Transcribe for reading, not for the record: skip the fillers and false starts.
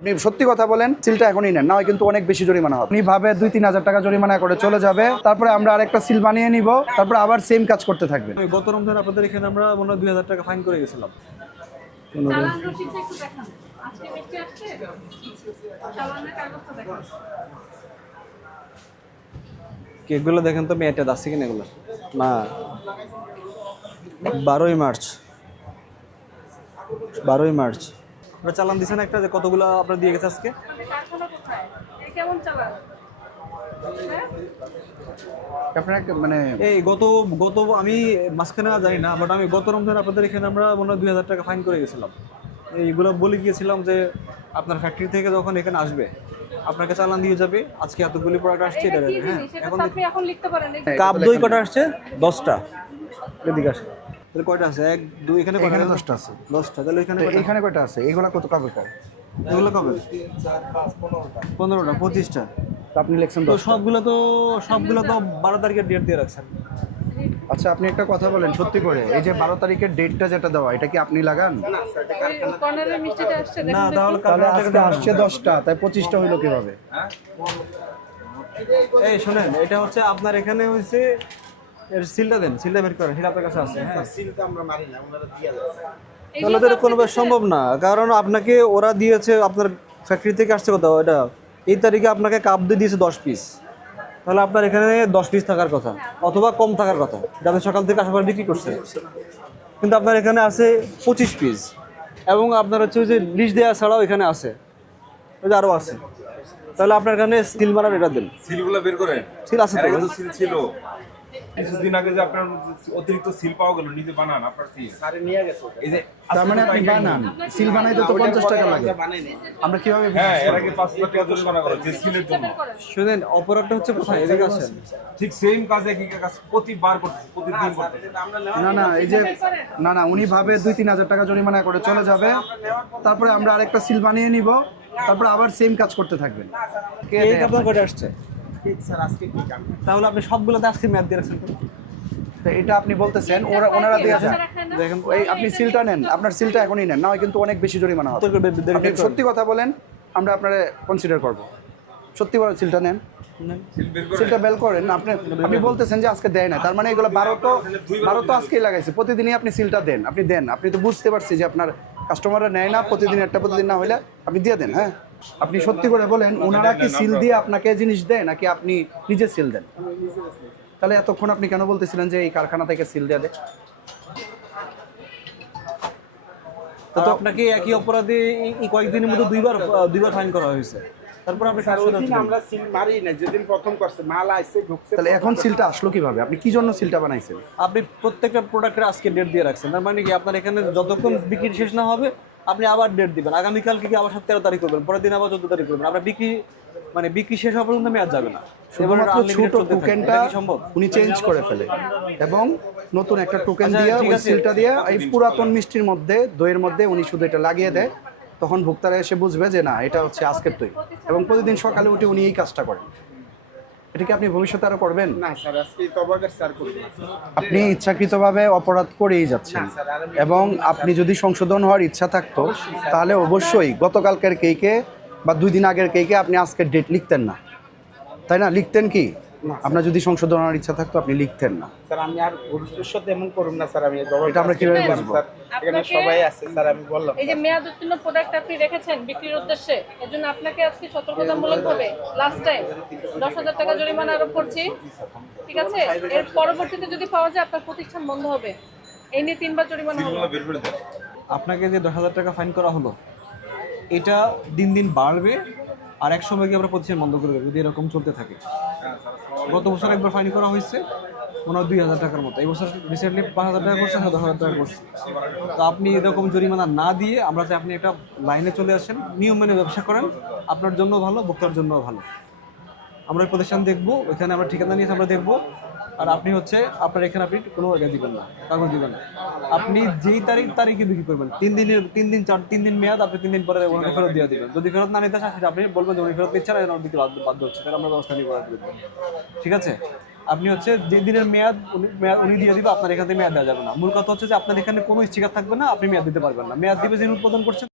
আপনি সত্যি কথা বলেন, সিলটা এখনই নেন, না হয় কিন্তু অনেক বেশি জরিমানা হবে। আপনি ভাবে 2-3 হাজার টাকা জরিমানা করে চলে যাবে, তারপরে আমরা আরেকটা সিল বানিয়ে নিব, তারপরে আবার সেম কাজ করতে থাকবেন। গত রমজান আপনাদের এখানে আমরা মনে হয় 2000 টাকা ফাইন করে গেছিলাম। চালান রসিদটা একটু দেখান। আজকে মিষ্টি আসছে? চালানের কাগজটা দেখান। কেকগুলো দেখেন তো মেয়েটা আছে কিনা এগুলো না। 12ই মার্চ আপনার চালান দিচ্ছেন একটা, যে কতগুলো আপনার দিয়ে গেছে আজকে। আপনাদের কারখানা কোথায়? এই কেমন চালান? হ্যাঁ? আপনার মানে এই গত আমি মাঝখানে জানি না, বাট আমি গত রমজান আপনাদের এখানে আমরা মনে হয় 2000 টাকা ফাইন করে গেছিলাম। এইগুলো বলে গিয়েছিলাম যে আপনার ফ্যাক্টরি থেকে যখন এখানে আসবে আপনাকে চালান দিয়ে যাবে, আজকে এতগুলি প্রোডাক্ট আসছে। এটা এটা কি হ্যাঁ, জিনিস? এটা এখন তো আপনি এখন লিখতে পারেন। কাপ দই কটা আসছে? 10টা। এদিকে আসে তাহলে কয়টা আছে? 1 2 এখানে কয়টা? এখানে 10টা আছে। 10টা। তাহলে এখানে তো কয়টা? এখানে কয়টা আছে? এগুলা কত কাগজ পায়? এগুলো কবে? 15টা 25টা। তো আপনি লিখছেন তো 10টা। সবগুলো তো 12 তারিখের ডেট দিয়ে রাখছেন। আচ্ছা, আপনি একটা কথা বলেন সত্যি করে, এই যে 12 তারিখের ডেটটা যেটা দেওয়া, এটা কি আপনি লাগান? ওই কর্নারের মিষ্টিটা আসছে না, দেখুন তো তাহলে একটু। তাহলে আজকে আসছে 10টা, তাই 25টা হইলো কিভাবে? এই শোনেন, এটা হচ্ছে আপনার এখানে হয়েছে, এর সিলটা দেন, সিলটা বের করেন, সিল আপনার কাছে আছে। হ্যাঁ, সিলটা আমরা মারি না, ওনারা দিয়ে যাচ্ছে। তাহলে তো এটা কোনোভাবে সম্ভব না, কারণ আপনাকে ওরা দিয়েছে, আপনার ফ্যাক্টরি থেকে আসছে কত, এটা এই তারিখে আপনাকে কাপ দিয়ে দিয়েছে 10 পিস। তাহলে আপনার এখানে 10 পিস থাকার কথা, অথবা কম থাকার কথা, যাতে সকাল থেকে আসার পর বিক্রি করছে। কিন্তু আপনার এখানে আছে 25 পিস, এবং আপনার হচ্ছে ওই যে লিস্ট দেওয়া ছাড়াও এখানে আছে, ওই যে আরও আছে। তাহলে আপনার এখানে সিল মারার এটা দেন। সিলগুলো বের করেন। সিল আছে এর তো? আগে তো সিল ছিল। কিছুদিন আগে যে আপনার অতিরিক্ত সিল পাওয়া গেল, নিজে বানান আপনার সিল। আরে নিয়ে গেছে ওটা। এই যে তার মানে আপনি বানান, সিল বানাইতে তো 50 টাকা লাগে। আমরা বানাই না। আমরা কিভাবে হ্যাঁ, এর আগে 5,000 টাকা জরিমানা করা যে সিলের জন্য। শুনেন, অপরাধটা হচ্ছে কোথায়, এদিকে আসেন। ঠিক সেম কাজে কি কাজ প্রতিবার করতেছে, প্রতিদিন করতেছে। আমরা না না, এই যে না উনি ভাবে 2-3 হাজার টাকা জরিমানা করে চলে যাবে, তারপরে আমরা আরেকটা সিল বানিয়ে নিব, তারপরে আবার সেম কাজ করতে থাকবেন। কে এই দেয় আপনার কয়টা আসছে? ঠিক স্যার আজকে কি কাম? তাহলে আপনি সবগুলোতে আজকে ম্যাথ দিয়ে রাখছেন তো? তো এটা আপনি বলতেছেন ওনারা দিয়েছেন। দেখেন এই আপনি সিলটা নেন, আপনার সিলটা এখনই নেন, না হয় কিন্তু অনেক বেশি জরিমানা হবে। আপনি সত্যি কথা বলেন, আমরা আপনারে কনসিডার করব। সত্যি বলেন, সিলটা নেন, সিল বের করেন। সিলটা বেল করেন। আপনি বলতেছেন যে আজকে দেয় না, তার মানে এগুলো 12 তো আজকেই লাগাইছে। প্রতিদিনই আপনি সিলটা দেন, আপনি দেন। আপনি তো বুঝতে পারছি যে আপনার কাস্টমাররা নেয় না, প্রতিদিন একটা, প্রতিদিন না হলে আপনি দিয়ে দেন। হ্যাঁ, আপনি সত্যি করে বলেন, ওনারা কি সিল দিয়ে আপনাকে জিনিস দেয় নাকি আপনি নিজে সিল দেন? তাহলে এতক্ষণ আপনি কেন বলতেছিলেন যে এই কারখানা থেকে সিল দিয়ে দেয়? তো আপনাকে একই অপরাধে এই কয়েকদিনের মধ্যে দুইবার ফাইন করা হয়েছে, তারপর আপনি স্যার কাজ ওই দিন আমরা সিল মারি না, যেদিন প্রথম করছে মাল আইছে ঢুকছে। তাহলে এখন সিলটা আসলো কিভাবে? আপনি কি জন্য সিলটা বানাইছেন? আপনি প্রত্যেকটা প্রোডাক্টের আজকে ডেট দিয়ে রাখছেন, তার মানে কি আপনার এখানে যতক্ষণ বিক্রি শেষ না হবে আপনি আবার ডেট দিবেন। আগামীকালকে কি আবার 13 তারিখ করবেন, পরের দিন আবার 14 তারিখ করবেন। আপনার বিক্রি শেষ হওয়া পর্যন্ত মেয়াদ যাবে না। শুধুমাত্র ছোট টোকেনটা এটা কি সম্ভব? উনি চেঞ্জ করে ফেলে এবং নতুন একটা টোকেন আচ্ছা, দিয়ে ঠিক ওই আছে। সিলটা দিয়ে এই পুরাতন মিষ্টির মধ্যে, দইয়ের মধ্যে উনি শুধু এটা লাগিয়ে দেয়। তখন ভোক্তারা এসে বুঝবে যে না, এটা হচ্ছে আজকের দই, এবং প্রতিদিন সকালে উঠে উনি এই কাজটা করেন। এটা কি আপনি ভবিষ্যতে আরো করবেন? না স্যার, আজকে তবাকের স্যার করব না। আপনি ইচ্ছাকৃতভাবে অপরাধ করেই যাচ্ছেন, এবং আপনি যদি সংশোধন হওয়ার ইচ্ছা থাকতো তাহলে অবশ্যই গতকালকের কেকে বা 2 দিন আগের কেকে আপনি আজকের ডেট লিখতেন না, তাই না? লিখতেন কি? আপনার যদি সংশোধন হওয়ার ইচ্ছা থাকতো আপনি লিখতেন না। স্যার আমি আর ভবিষ্যতে এমন করব না স্যার। আমি এটা আমরা কিভাবে বুঝবো? স্যার এখানে সবাই আছে স্যার, আমি বললাম। এই যে মেয়াদ উত্তীর্ণ প্রোডাক্ট আপনি রেখেছেন বিক্রির উদ্দেশ্যে, এজন্য আপনাকে আজকে সতর্কতামূলকভাবে লাস্ট টাইম 10,000 টাকা জরিমানা আরোপ করছি। ঠিক আছে? এর পরবর্তীতে যদি পাওয়া যায় আপনার প্রতিষ্ঠান বন্ধ হবে। এই নিয়ে 3বার জরিমানা হলো। সিলগুলো বের করে দেন। আপনাকে যে 10,000 টাকা ফাইন করা হলো, এটা দিন দিন বাড়বে, আর এক সময় গিয়ে আমরা প্রতিষ্ঠান বন্ধ করে দেবো যদি এরকম চলতে থাকে। গত বছর একবার ফাইন করা হয়েছে মনে হয় 2,000 টাকার মতো, এই বছর রিসেন্টলি 5,000 টাকা করছে, 10,000 টাকা করছে। তো আপনি এরকম জরিমানা না দিয়ে আমরা যে আপনি একটা লাইনে চলে আসেন, নিয়ম মেনে ব্যবসা করেন, আপনার জন্য ভালো, ভোক্তার জন্য ভালো। আমরা ওই প্রতিষ্ঠান দেখবো, ওইখানে আমরা ঠিকানা নিয়ে আমরা দেখবো, আর আপনি হচ্ছে আপনার এখানে আপনি কোনো এটা দিবেন না, কাগজ দিবেন না। আপনি যেই তারিখে বিক্রি করবেন, 3 দিন মেয়াদ, আপনি 3 দিন পরে ওনাকে ফেরত দিয়ে দিবেন। যদি ফেরত না নিতে চান সেটা আপনি বলবেন যে উনি ফেরত নিচ্ছে না, আমার দিতে বাধ্য হচ্ছে, তাহলে আমরা ব্যবস্থা নিয়ে করার বিরুদ্ধে। ঠিক আছে? আপনি হচ্ছে যে দিনের মেয়াদ উনি দিয়ে দিবে, আপনার এখান থেকে মেয়াদ দেওয়া যাবে না। মূল কথা হচ্ছে যে আপনার এখানে কোনো স্টিকার থাকবে না, আপনি মেয়াদ দিতে পারবেন না। মেয়াদ দিবে যিনি উৎপাদন করছেন